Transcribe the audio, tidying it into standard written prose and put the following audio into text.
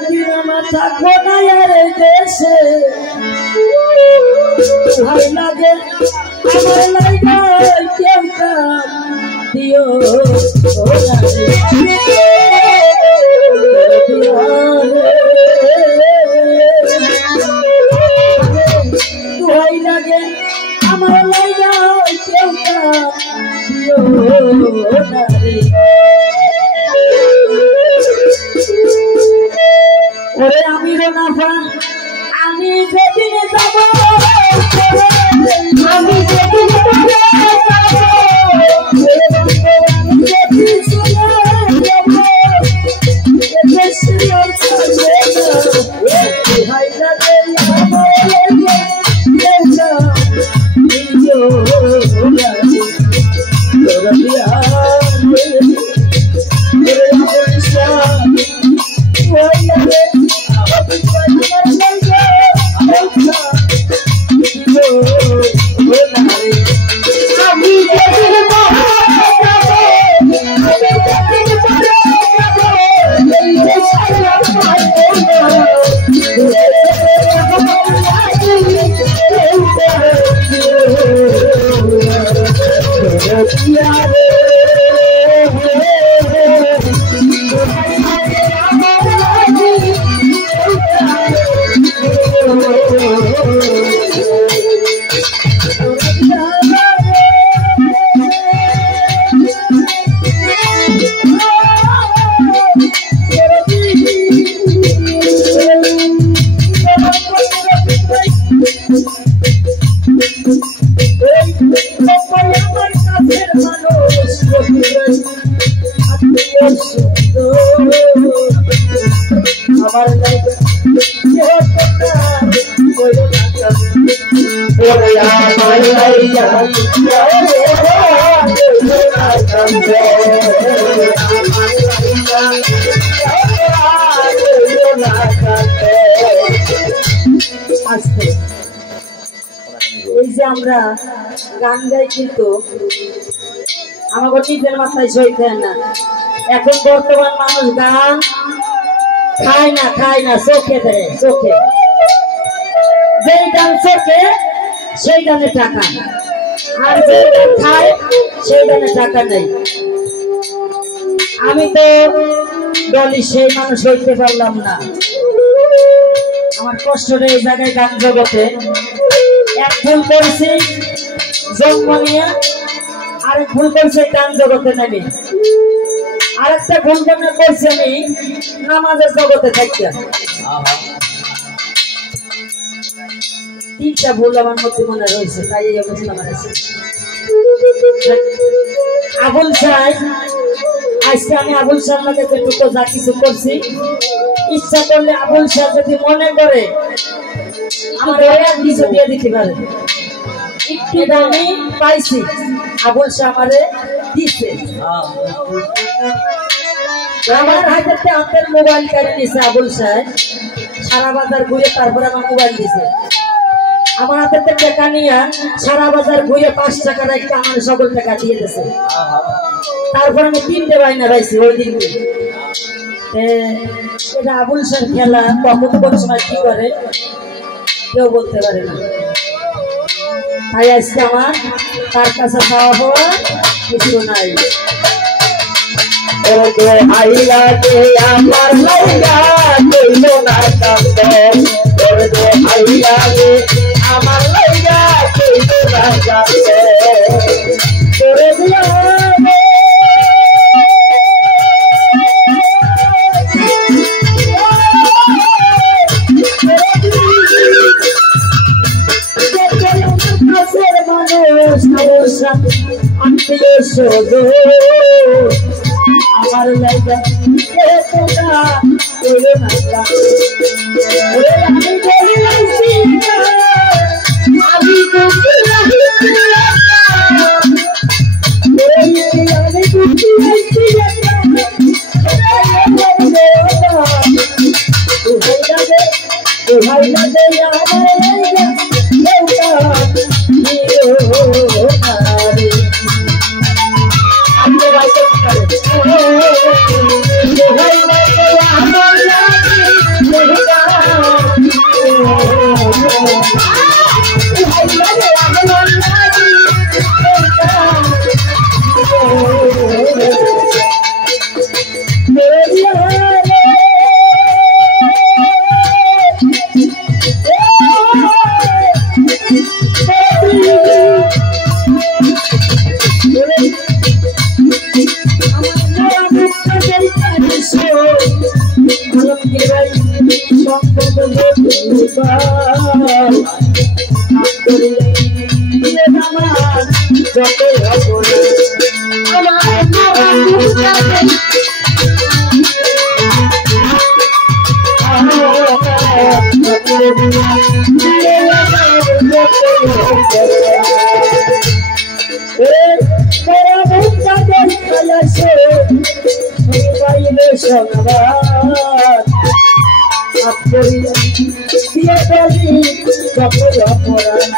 একদিন আমার থাকবো না আর এই দেশে ভাই লাগে আমার লাইগা কেউ কাম দিও ভাই লাগে আমার লাইগা কেউ কাম দিও ওরে আমি রোনাফা আমি যেদিন যাব আমি যেদিন আমরা গান গাই কিন্তু আমাকে নিজের মাথায় সইতে না। এখন বর্তমান মানুষ গান খায় না চোখে দেয়, চোখে যেই গান চোখে সেই গানে টাকা, আর যে গান খায় সেই গানে টাকা নেই। আমি তো বলি সেই মানুষ হইতে পারলাম না। আমার কষ্টটা এই জায়গায় গান জগতে এক ভুল করেছি জন্ম নিয়ে, আরেক ভুল করেছে গান জগতে নেমে, আরেকটা ভুল করছি আমি নামাজের জগতে থাকতে। তিনটা ভুল আমার মধ্যে মনে রয়েছে, তাই এই অবস্থা আমার আছে। আবুল সাহেব আজকে আমি আবুল সাহেব লাগে যেটুকু যা কিছু করছি, ইচ্ছা করলে আবুল সাহেব যদি মনে করে আমার কিছু দিয়ে দিতে পারে। একটু দামি পাইছি, আবুল সাহেব আমারে দিচ্ছে। আমার হাতে হাতের মোবাইল কাটে নিছে আবুল সাহেব, সারা বাজার ঘুরে তারপরে আমার মোবাইল দিছে। আমার হাতে টাকা নিয়ে সারা বাজার ঘুরে 5 টাকার একটা আমার সকল টাকা দিয়ে দিয়েছে। তারপর আমি 3টে বায়না পাইছি ওই দিন। এটা আবুল সাহেব খেলা, কখন কোন সময় কি করে কেউ বলতে পারে না। তাই আজকে আমার তার কাছে খাওয়া পাওয়া কিছু নাই। আমার লাইগা কইল না কান্দে, আমার লাইগা কইল না কান্দে, তোরে দিয়া আত্মীয় স্বজন আমার লাইগা আমি যতই অপরাধ যতই অপরাধ